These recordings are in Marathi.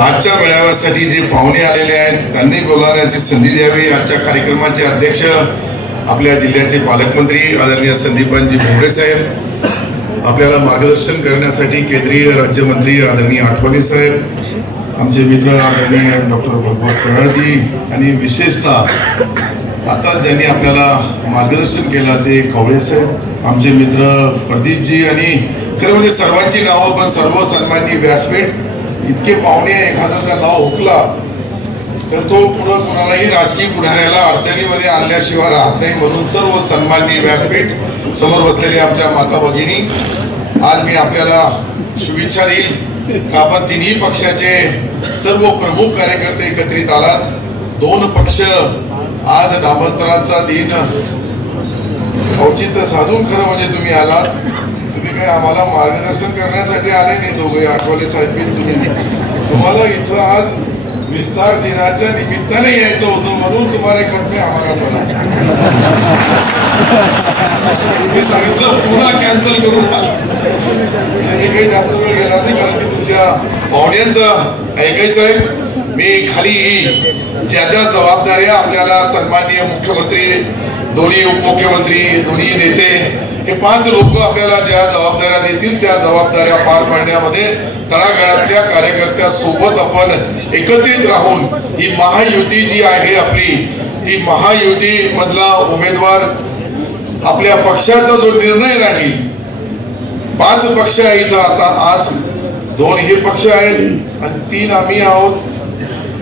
आजच्या मेळाव्यासाठी जे पाहुणे आलेले आहेत त्यांनी बोलण्याची संधी द्यावी। आजच्या कार्यक्रमाचे अध्यक्ष आपल्या जिल्ह्याचे पालकमंत्री आदरणीय संदीपानजी भुमरे साहेब, आपल्याला मार्गदर्शन करण्यासाठी केंद्रीय राज्यमंत्री आदरणीय आठवले साहेब, आमचे मित्र आदरणीय डॉक्टर भगवत कराडजी आणि विशेषतः आता ज्यांनी आपल्याला मार्गदर्शन केलं ते कवळे साहेब, आमचे मित्र प्रदीपजी आणि खरं म्हणजे सर्वांची नावं पण सर्व सन्माननीय व्यासपीठ। इतके पाहुणे एखाद्याचा नाव हुकला तर तो पुढे कोणालाही राजकीय पुढाऱ्याला अडचणीमध्ये आणल्याशिवाय राहत नाही, म्हणून सर्व सन्माननीय व्यासपीठ समोर बसलेले आमच्या माता भगिनी, आज मी आपल्याला शुभेच्छा देईल का आपण तिन्ही पक्षाचे सर्व प्रमुख कार्यकर्ते एकत्रित आलात। दोन पक्ष आज नामांतराचा दिन औचित्य साधून खरं म्हणजे तुम्ही आलात। तुम्ही काय आम्हाला मार्गदर्शन करण्यासाठी आले नाही, दोघे आठवले साहेब तुम्हाला इथं आज विस्तार दिनाच्या निमित्ताने यायचं होतं म्हणून तुम्हाला कमी आम्हाला सांगितलं पुन्हा कॅन्सल करून मी काही जास्त वेळ घेणार नाही, कारण की तुमच्या पाहुण्यांचं ऐकायचं आहे। मी खाली ज्या ज्या जबाबदाऱ्या आपल्याला सन्माननीय मुख्यमंत्री, दोन्ही उपमुख्यमंत्री, दोन्ही नेते, हे 5 लोक आपल्याला ज्या जबाबदाऱ्या देतील त्या जबाबदाऱ्या पार पाडण्यामध्ये तळागाळातल्या कार्यकर्त्यांसोबत आपण एकत्रित राहून ही महायुती जी आहे आपली, ती महायुती मधला उमेदवार आपल्या पक्षाचा जो निर्णय राहील, 5 पक्ष आहे इथं आता, आज 2 हे पक्ष आहेत आणि 3 आम्ही आहोत,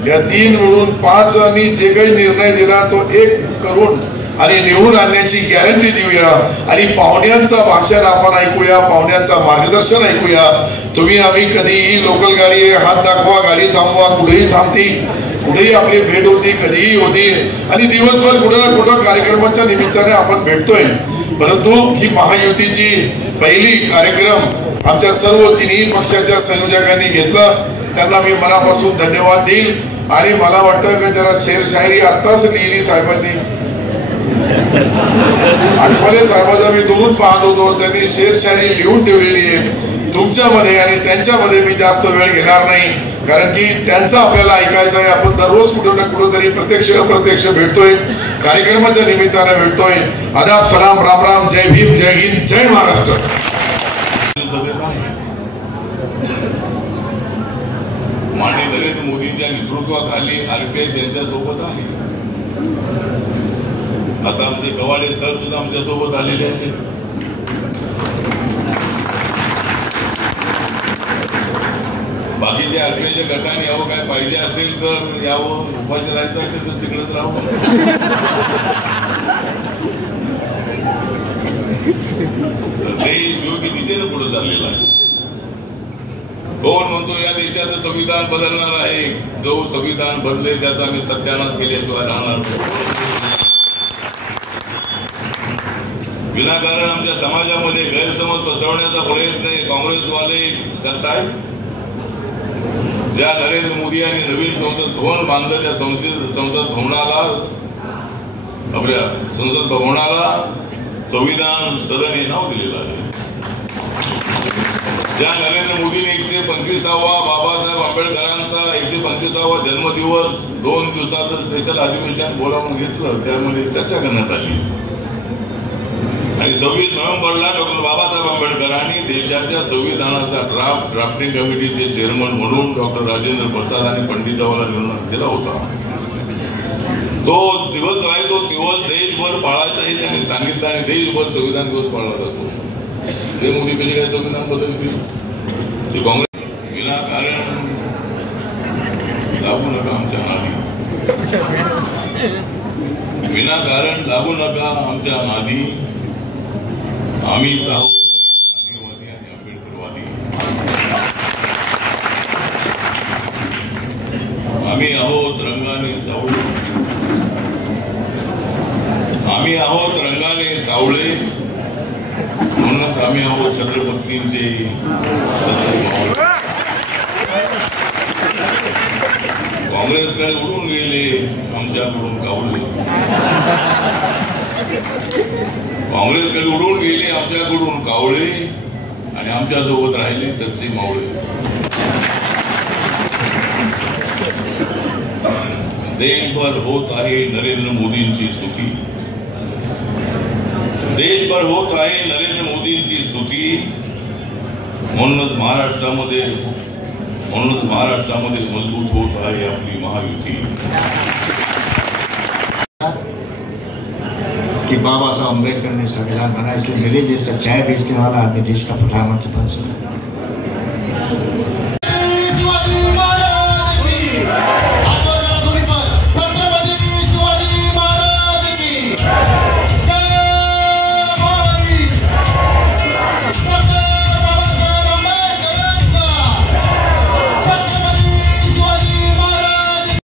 या 3 मिळून 5 आणि जे काही निर्णय दिला तो 1 करून आणि निवडून आणण्याची गॅरंटी देऊया आणि पाहुण्यांचं भाषण आपण ऐकूया, पाहुण्यांचं मार्गदर्शन ऐकूया। तुम्ही आम्ही कधीही लोकल गाडी हात दाखवा, गाडी थांबवा, कुठेही थांबती, कुठेही आपली भेट होती, कधीही होती आणि दिवसभर कुठे ना कुठं कार्यक्रमाच्या निमित्ताने आपण भेटतोय, परंतु ही महायुतीची पहिली कार्यक्रम आमच्या सर्व तिन्ही पक्षाच्या संयोजकांनी घेतला, त्यांना मी मनापासून धन्यवाद देईल। आणि मला वाटतं की जरा शेरशायरी आत्ताच लिहिली साहेबांनी, आठवले साहेबांना मी दुरून पाहत होतो, त्यांनी शेरशायरी लिहून ठेवलेली आहे तुमच्यामध्ये आणि त्यांच्यामध्ये। मी जास्त वेळ घेणार नाही, कारण की त्यांचं आपल्याला ऐकायचं आहे। आपण दररोज कुठं ना कुठं तरी प्रत्यक्ष अप्रत्यक्ष भेटतोय, कार्यक्रमाच्या निमित्ताने भेटतोय। आदाब, सलाम, राम राम, जय भीम, जय हिंद, जय महाराष्ट्र। माननीय नरेंद्र मोदींच्या नेतृत्वाखाली आरपीआय त्यांच्यासोबत आहे। आता आमचे गवाडे सर सुद्धा आमच्या सोबत आलेले आहेत। बाकीच्या आरपीआयच्या गटाने यावं, काय पाहिजे असेल तर यावं, उपाशी राहायचं असेल तर तिकडेच राहावं। देश योग्य दिशेने पुढे चाललेला आहे। कोण म्हणतो या देशाचं संविधान बदलणार आहे, जो संविधान बदलेल त्याचा आम्ही सत्यानाश केल्याशिवाय राहणार नाही। विनाकारण आमच्या समाजामध्ये गैरसमज पसरवण्याचा प्रयत्न काँग्रेसवाले करतायत। ज्या नरेंद्र मोदी यांनी नवीन संसद भवन बांधलं, त्या संसद भवनाला, आपल्या संसद भवनाला संविधान सदन हे नाव दिलेलं आहे। ज्या नरेंद्र मोदीने 125वा बाबासाहेब आंबेडकरांचा 125वा जन्मदिवस 2 दिवसाचं स्पेशल अधिवेशन बोलावून घेतलं, त्यामध्ये चर्चा करण्यात आली आणि 26 नोव्हेंबरला डॉक्टर बाबासाहेब आंबेडकरांनी देशाच्या संविधानाचा ड्राफ्टिंग कमिटीचे चेअरमन म्हणून डॉक्टर राजेंद्र प्रसाद आणि पंडित जवाहरलाल नेहरूंना दिला होता। तो दिवस जो आहे तो दिवस देशभर पाळायचा हे त्यांनी सांगितलं आणि देशभर संविधान दिवस पाळला जातो। ते मोदी कधी काय संविधान बदलतील, ते काँग्रेस विनाकारण लागू नका आमच्या नादी, विनाकारण लागू नका आमच्या नादी। आम्ही आहोत गांधीवादी आणि आंबेडकरवादी, आम्ही आहोत रंगाने सावळे, आम्ही आहोत रंगाने सावळे, म्हणूनच आम्ही आहोत छत्रपतींचे। काँग्रेसकडे उडून गेले, आमच्याकडून कावळे, काँग्रेसकडे उडून गेले, आमच्याकडून कावळे आणि आमच्यासोबत राहिले तरचे मावळे। देशभर होत आहे नरेंद्र मोदींची स्तुती. देशभर होत आहे नरेंद्र मोदींची स्तुती. म्हणूनच महाराष्ट्रामध्ये मजबूत होत आहे आपली महायुती. कि बाबा साहब अम्बेडकर ने संविधान बनाया, इसलिए मेरे लिए सच्चाई बेचने वाला आदमी देश का प्रधानमंत्री बन सकता है.